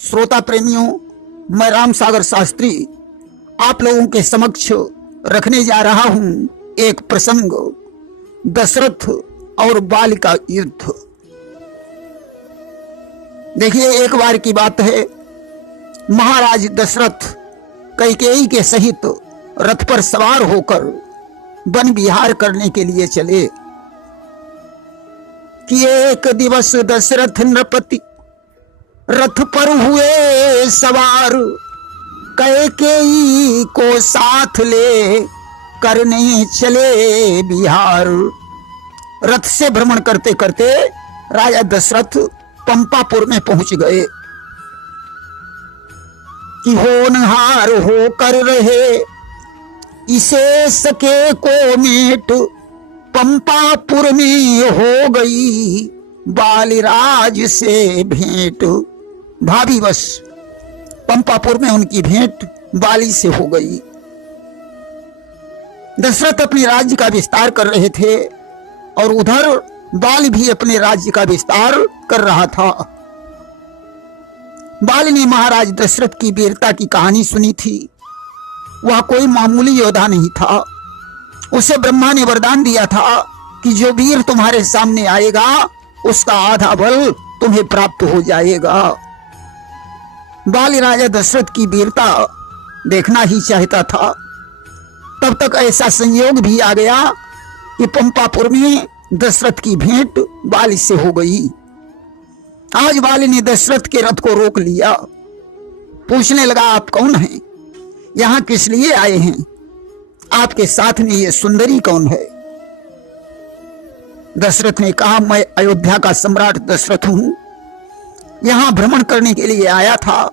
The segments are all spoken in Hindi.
श्रोता प्रेमियों, मैं राम सागर शास्त्री आप लोगों के समक्ष रखने जा रहा हूं एक प्रसंग, दशरथ और बाल का युद्ध। देखिए, एक बार की बात है, महाराज दशरथ कैकेयी के सहित रथ पर सवार होकर वन विहार करने के लिए चले कि एक दिवस दशरथ नृपति रथ पर हुए सवार, कैकेयी को साथ ले करने चले बिहार। रथ से भ्रमण करते करते राजा दशरथ पंपापुर में पहुंच गए कि होनहार होकर रहे इसे सके को मेट, पंपापुर में हो गई बालिराज से भेंट। भावीवश पंपापुर में उनकी भेंट बाली से हो गई। दशरथ अपने राज्य का विस्तार कर रहे थे और उधर बाल भी अपने राज्य का विस्तार कर रहा था। बाल ने महाराज दशरथ की वीरता की कहानी सुनी थी। वह कोई मामूली योद्धा नहीं था। उसे ब्रह्मा ने वरदान दिया था कि जो वीर तुम्हारे सामने आएगा उसका आधा बल तुम्हें प्राप्त हो जाएगा। बाल राजा दशरथ की वीरता देखना ही चाहता था। तब तक ऐसा संयोग भी आ गया कि पंपापुर में दशरथ की भेंट बाल से हो गई। आज बाल ने दशरथ के रथ को रोक लिया। पूछने लगा, आप कौन हैं? यहां किस लिए आए हैं? आपके साथ में ये सुंदरी कौन है? दशरथ ने कहा, मैं अयोध्या का सम्राट दशरथ हूं, यहां भ्रमण करने के लिए आया था।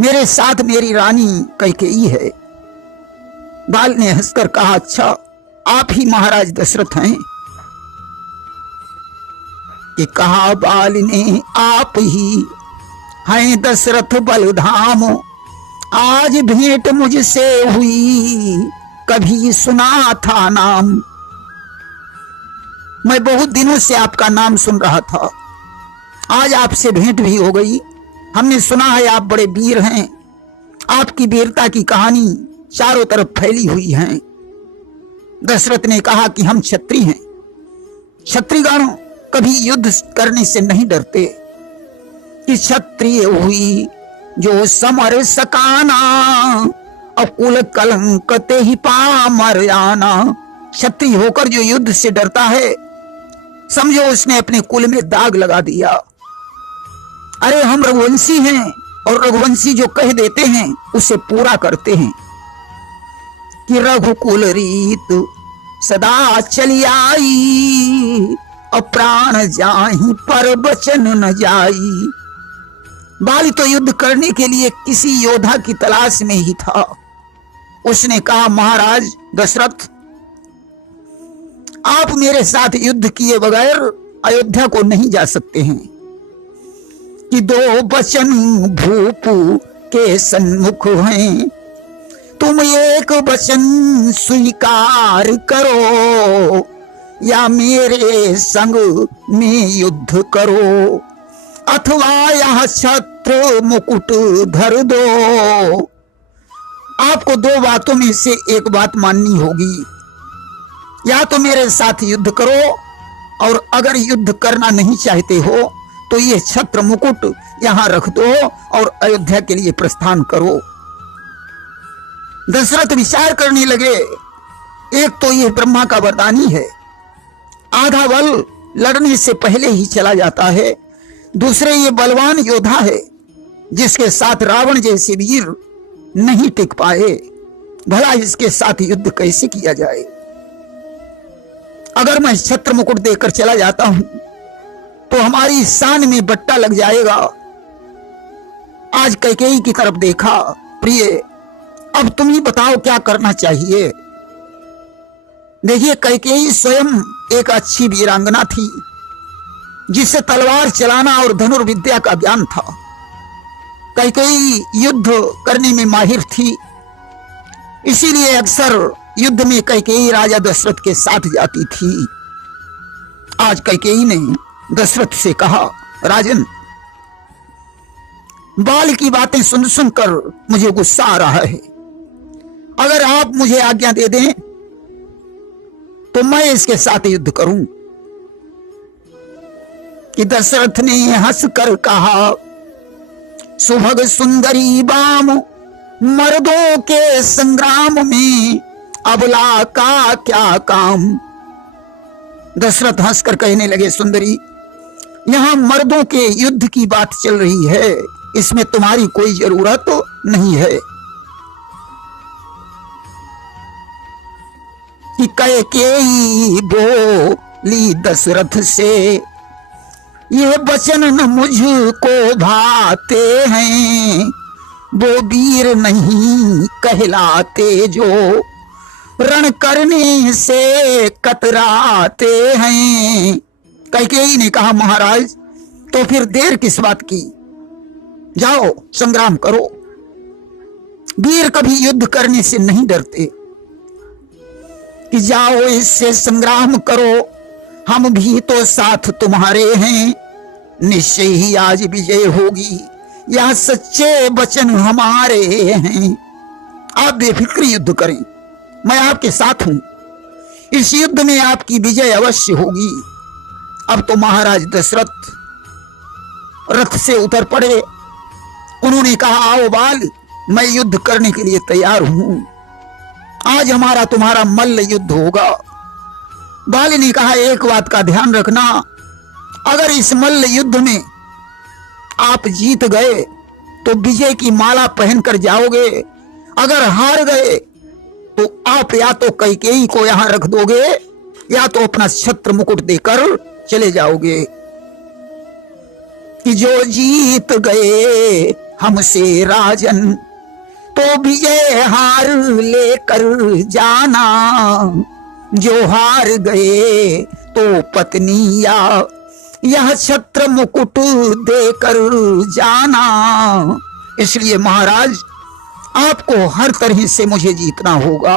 मेरे साथ मेरी रानी कैकेयी है। बाल ने हंसकर कहा, अच्छा, आप ही महाराज दशरथ हैं? कि कहा बाल ने, आप ही हैं दशरथ बलधाम, आज भेंट मुझसे हुई कभी सुना था नाम। मैं बहुत दिनों से आपका नाम सुन रहा था, आज आपसे भेंट भी हो गई। हमने सुना है आप बड़े वीर हैं, आपकी वीरता की कहानी चारों तरफ फैली हुई है। दशरथ ने कहा कि हम क्षत्रिय हैं, क्षत्रियगण कभी युद्ध करने से नहीं डरते। कि क्षत्रिय हुई जो समर सकाना, अकुल कलंक ते ही पामर आना। क्षत्रिय होकर जो युद्ध से डरता है, समझो उसने अपने कुल में दाग लगा दिया। अरे हम रघुवंशी हैं, और रघुवंशी जो कह देते हैं उसे पूरा करते हैं। कि रघुकुल रीत सदा चली आई, अप्राण जाहि पर बचन न जाई। बाल तो युद्ध करने के लिए किसी योद्धा की तलाश में ही था। उसने कहा, महाराज दशरथ, आप मेरे साथ युद्ध किए बगैर अयोध्या को नहीं जा सकते हैं। कि दो वचन भूपू के सन्मुख हैं, तुम एक वचन स्वीकार करो, या मेरे संग में युद्ध करो, अथवा यह छत्र मुकुट धर दो। आपको दो बातों में से एक बात माननी होगी, या तो मेरे साथ युद्ध करो, और अगर युद्ध करना नहीं चाहते हो तो ये छत्र मुकुट यहां रख दो और अयोध्या के लिए प्रस्थान करो। दशरथ विचार करने लगे, एक तो ये ब्रह्मा का वरदानी है, आधा बल लड़ने से पहले ही चला जाता है। दूसरे ये बलवान योद्धा है जिसके साथ रावण जैसे वीर नहीं टिक पाए। भला इसके साथ युद्ध कैसे किया जाए? अगर मैं छत्र मुकुट देकर चला जाता हूं तो हमारी शान में बट्टा लग जाएगा। आज कैकेयी की तरफ देखा, प्रिय, अब तुम ही बताओ क्या करना चाहिए। देखिए, कैकेयी स्वयं एक अच्छी वीरांगना थी जिसे तलवार चलाना और धनुर्विद्या का ज्ञान था। कैकेयी युद्ध करने में माहिर थी, इसीलिए अक्सर युद्ध में कैकेयी राजा दशरथ के साथ जाती थी। आज कैकेयी ने दशरथ से कहा, राजन, बाल की बातें सुन सुनकर मुझे गुस्सा आ रहा है। अगर आप मुझे आज्ञा दे दें तो मैं इसके साथ युद्ध करूं। कि दशरथ ने हंसकर कहा, सुभग सुंदरी बाम, मर्दों के संग्राम में अबला का क्या काम। दशरथ हंसकर कहने लगे, सुंदरी, यहां मर्दों के युद्ध की बात चल रही है, इसमें तुम्हारी कोई जरूरत नहीं है। कि कैकेयी बोली दशरथ से, ये वचन न मुझको भाते हैं, वो वीर नहीं कहलाते जो रण करने से कतराते हैं। कैकेयी ने कहा, महाराज तो फिर देर किस बात की, जाओ संग्राम करो। वीर कभी युद्ध करने से नहीं डरते। कि जाओ इससे संग्राम करो, हम भी तो साथ तुम्हारे हैं, निश्चय ही आज विजय होगी, यह सच्चे वचन हमारे हैं। आप बेफिक्र युद्ध करें, मैं आपके साथ हूं, इस युद्ध में आपकी विजय अवश्य होगी। अब तो महाराज दशरथ रथ से उतर पड़े। उन्होंने कहा, आओ बाल, मैं युद्ध करने के लिए तैयार हूं, आज हमारा तुम्हारा मल्ल युद्ध होगा। बाल ने कहा, एक बात का ध्यान रखना, अगर इस मल्ल युद्ध में आप जीत गए तो विजय की माला पहनकर जाओगे, अगर हार गए तो आप या तो कैकेयी को यहां रख दोगे या तो अपना छत्र मुकुट देकर चले जाओगे। कि जो जीत गए हमसे राजन, तो विजय हार लेकर जाना, जो हार गए तो पत्नी या यह छत्र मुकुट देकर जाना। इसलिए महाराज आपको हर तरह से मुझे जीतना होगा।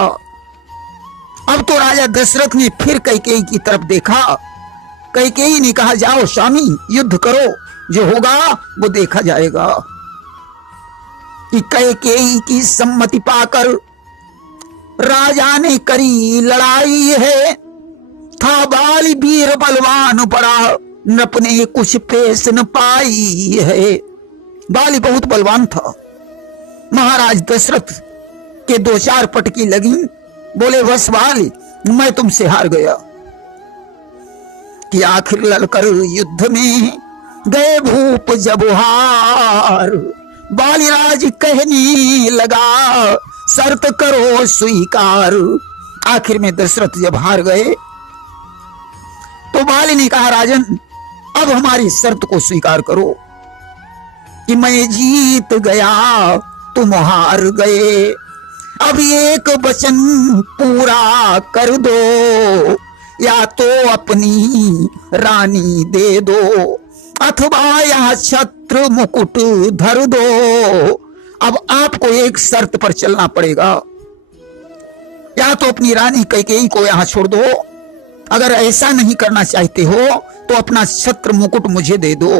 अब तो राजा दशरथ ने फिर कैकेयी की तरफ देखा। कैकेयी ने कहा, जाओ स्वामी युद्ध करो, जो होगा वो देखा जाएगा। कि कैकेयी की सम्मति पाकर राजा ने करी लड़ाई है, था बाल वीर बलवान बड़ा, नृप ने कुछ पेश न पाई है। बाल बहुत बलवान था। महाराज दशरथ के दो चार पटकी लगी, बोले, बस बाल मैं तुमसे हार गया। कि आखिर ललकर युद्ध में गए भूप जब हार, बालीराज कहने लगा, शर्त करो स्वीकार। आखिर में दशरथ जब हार गए तो बाली ने कहा, राजन अब हमारी शर्त को स्वीकार करो। कि मैं जीत गया तुम हार गए, अब एक वचन पूरा कर दो, या तो अपनी रानी दे दो, अथवा यह छत्र मुकुट धर दो। अब आपको एक शर्त पर चलना पड़ेगा, या तो अपनी रानी कैकेयी को यहां छोड़ दो, अगर ऐसा नहीं करना चाहते हो तो अपना छत्र मुकुट मुझे दे दो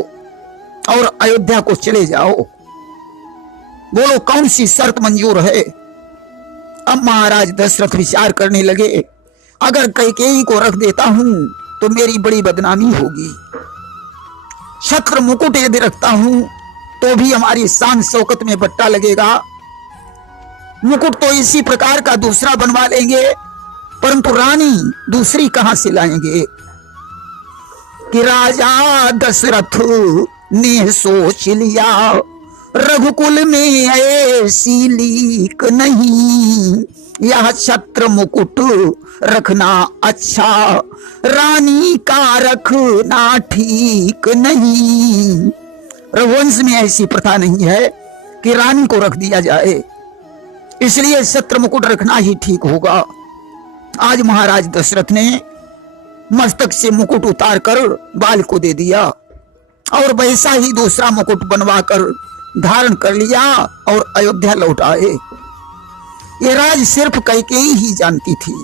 और अयोध्या को चले जाओ। बोलो कौन सी शर्त मंजूर है। अब महाराज दशरथ विचार करने लगे, अगर कैकेयी को रख देता हूं तो मेरी बड़ी बदनामी होगी, छत्र मुकुट यदि रखता हूं तो भी हमारी शान शौकत में बट्टा लगेगा। मुकुट तो इसी प्रकार का दूसरा बनवा लेंगे, परंतु रानी दूसरी कहां से लाएंगे। कि राजा दशरथ ने सोच लिया, रघुकुल में ऐसी लीक नहीं, यह छत्र मुकुट रखना अच्छा, रानी का रखना ठीक नहीं। रघुवंश में ऐसी प्रथा नहीं है कि रानी को रख दिया जाए, इसलिए छत्र मुकुट रखना ही ठीक होगा। आज महाराज दशरथ ने मस्तक से मुकुट उतारकर बाल को दे दिया और वैसा ही दूसरा मुकुट बनवाकर धारण कर लिया और अयोध्या लौट आए। ये राज सिर्फ कैकेयी ही जानती थी,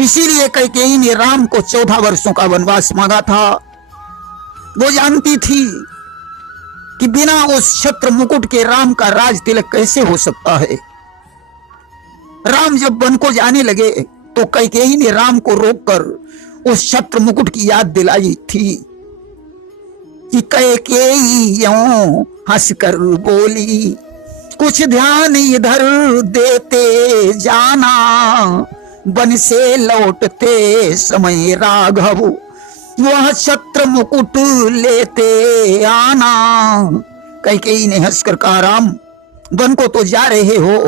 इसीलिए कैकेयी ने राम को 14 वर्षों का वनवास मांगा था। वो जानती थी कि बिना उस छत्र मुकुट के राम का राज तिलक कैसे हो सकता है। राम जब वन को जाने लगे तो कैकेयी ने राम को रोककर उस छत्र मुकुट की याद दिलाई थी कि कैकेयी यूं हंसकर बोली, कुछ ध्यान इधर देते जाना, वन से लौटते समय राघव वह छत्र मुकुट लेते आना। कैकेयी ने हंसकर कहा, राम वन को तो जा रहे हो,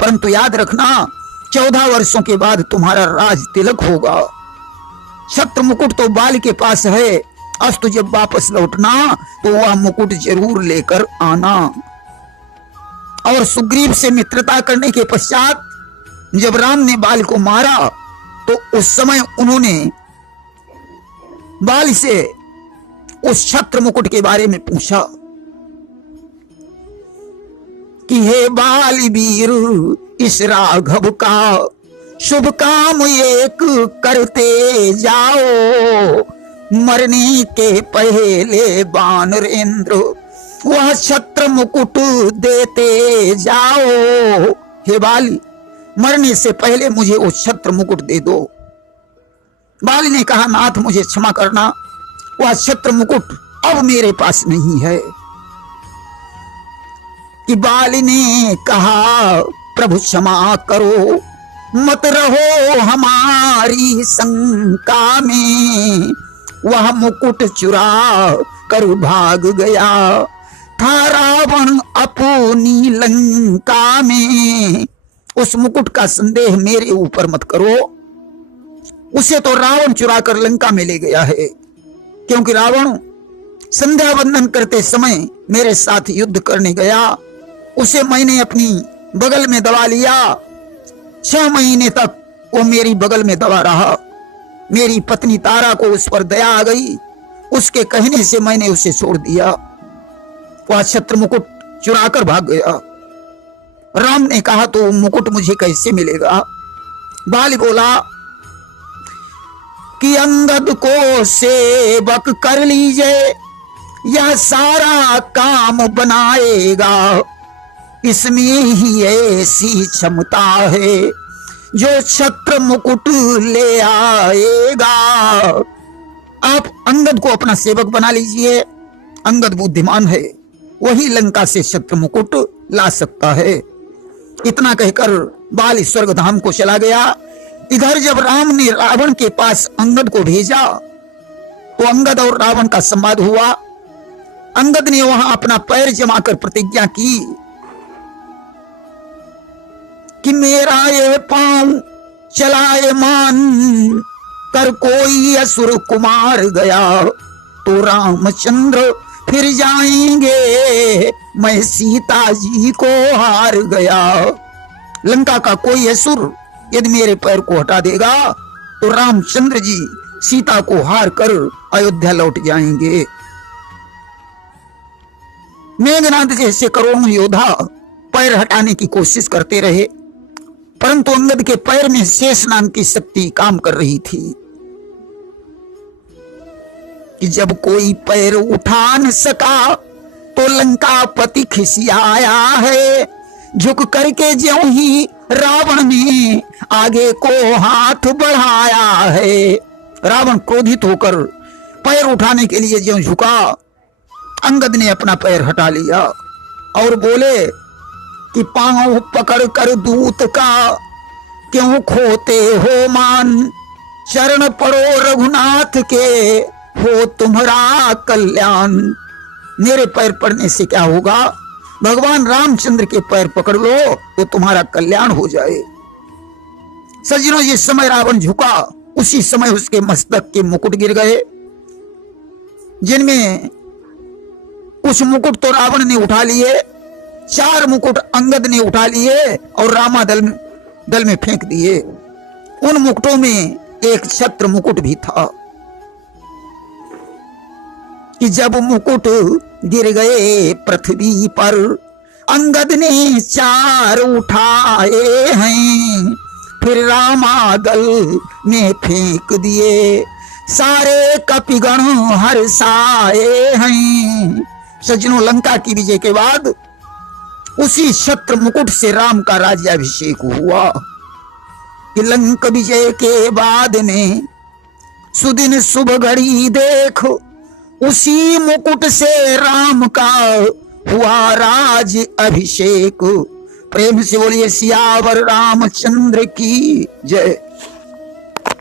परंतु याद रखना 14 वर्षों के बाद तुम्हारा राज तिलक होगा। छत्र मुकुट तो बाल के पास है, अस्तु जब वापस लौटना तो वह मुकुट जरूर लेकर आना। और सुग्रीव से मित्रता करने के पश्चात जब राम ने बाल को मारा तो उस समय उन्होंने बाल से उस छत्र मुकुट के बारे में पूछा कि हे बाल वीर, इस राघव का शुभ काम एक करते जाओ, मरने के पहले वानरेंद्र वह छत्र मुकुट देते जाओ। हे बाली, मरने से पहले मुझे वो छत्र मुकुट दे दो। बाली ने कहा, नाथ मुझे क्षमा करना, वह छत्र मुकुट अब मेरे पास नहीं है। कि बाली ने कहा, प्रभु क्षमा करो, मत रहो हमारी शंका में, वह मुकुट चुरा कर भाग गया था रावण अपनी लंका में। उस मुकुट का संदेह मेरे ऊपर मत करो, उसे तो रावण चुरा कर लंका में ले गया है, क्योंकि रावण संध्या वंदन करते समय मेरे साथ युद्ध करने गया, उसे मैंने अपनी बगल में दबा लिया। 6 महीने तक वो मेरी बगल में दबा रहा। मेरी पत्नी तारा को उस पर दया आ गई, उसके कहने से मैंने उसे छोड़ दिया। वह छत्र मुकुट चुरा कर भाग गया। राम ने कहा, तो मुकुट मुझे कैसे मिलेगा? बाली बोला कि अंगद को सेवक कर लीजिए, यह सारा काम बनाएगा, इसमें ही ऐसी क्षमता है जो छत्र मुकुट ले आएगा। आप अंगद को अपना सेवक बना लीजिए, अंगद बुद्धिमान है, वही लंका से छत्र मुकुट ला सकता है। इतना कहकर बाली स्वर्गधाम को चला गया। इधर जब राम ने रावण के पास अंगद को भेजा तो अंगद और रावण का संवाद हुआ। अंगद ने वहां अपना पैर जमाकर प्रतिज्ञा की कि मेरा ये पांव चलायमान कर कोई असुर कुमार गया तो रामचंद्र फिर जाएंगे, मैं सीता जी को हार गया। लंका का कोई असुर यदि मेरे पैर को हटा देगा तो रामचंद्र जी सीता को हार कर अयोध्या लौट जाएंगे। मेघनाद जैसे करोड़ों योद्धा पैर हटाने की कोशिश करते रहे, परंतु अंगद के पैर में शेष नाम की शक्ति काम कर रही थी कि जब कोई पैर उठा न सका तो लंकापति खिसियाया है, झुक करके ज्यों ही रावण ने आगे को हाथ बढ़ाया है। रावण क्रोधित होकर पैर उठाने के लिए ज्यों झुका, अंगद ने अपना पैर हटा लिया और बोले कि पांव पकड़ कर दूत का क्यों खोते हो मान, चरण पड़ो रघुनाथ के हो तुम्हारा कल्याण। मेरे पैर पड़ने से क्या होगा, भगवान रामचंद्र के पैर पकड़ लो तो तुम्हारा कल्याण हो जाए। सज्जनों, जिस समय रावण झुका उसी समय उसके मस्तक के मुकुट गिर गए, जिनमें कुछ मुकुट तो रावण ने उठा लिए, 4 मुकुट अंगद ने उठा लिए और रामा दल में फेंक दिए। उन मुकुटों में एक छत्र मुकुट भी था कि जब मुकुट गिर गए पृथ्वी पर, अंगद ने 4 उठाए हैं, फिर रामादल में फेंक दिए, सारे कपिगण हर्षाए हैं। सज्जनों, लंका की विजय के बाद उसी छत्र मुकुट से राम का राज्याभिषेक हुआ कि लंक विजय के बाद में सुदिन शुभ घड़ी देखो, उसी मुकुट से राम का हुआ राज अभिषेक। प्रेम से बोलिए सियावर रामचंद्र की जय।